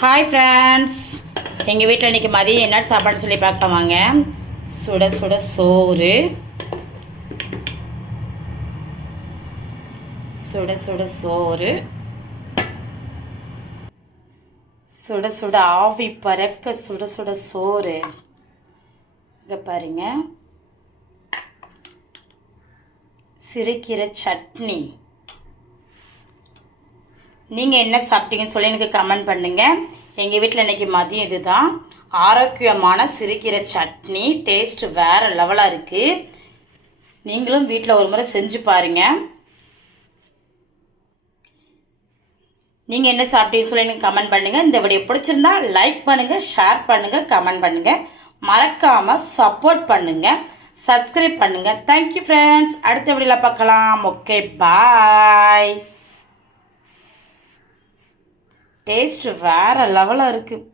Hi friends, எங்கள் வீட்டில் இன்றைக்கி மதியம் என்ன சாப்பாடு சொல்லி பார்க்கலாம் வாங்க. சுட சுட சோறு, சுட சுட சோறு, சுட சுட ஆவி பறக்க சுட சுட சோறு. இங்கே பாருங்க, சிறுகீரை சட்னி. நீங்கள் என்ன சாப்பிட்டீங்கன்னு சொல்லி எனக்கு கமெண்ட் பண்ணுங்கள். எங்கள் வீட்டில் இன்றைக்கி மதியம் இது தான். ஆரோக்கியமான சிறுகீரை சட்னி. டேஸ்ட்டு வேறு லெவலாக இருக்குது. நீங்களும் வீட்டில் ஒரு முறை செஞ்சு பாருங்கள். நீங்கள் என்ன சாப்பிட்டீங்கன்னு சொல்லி எனக்கு கமெண்ட் பண்ணுங்கள். இந்த வீடியோ பிடிச்சிருந்தா லைக் பண்ணுங்கள், ஷேர் பண்ணுங்கள், கமெண்ட் பண்ணுங்கள். மறக்காமல் சப்போர்ட் பண்ணுங்கள், சப்ஸ்கிரைப் பண்ணுங்கள். Thank you friends. அடுத்த வீடியோவில் பார்க்கலாம். ஓகே, பாய். டேஸ்ட் வேறு லெவலாக இருக்குது.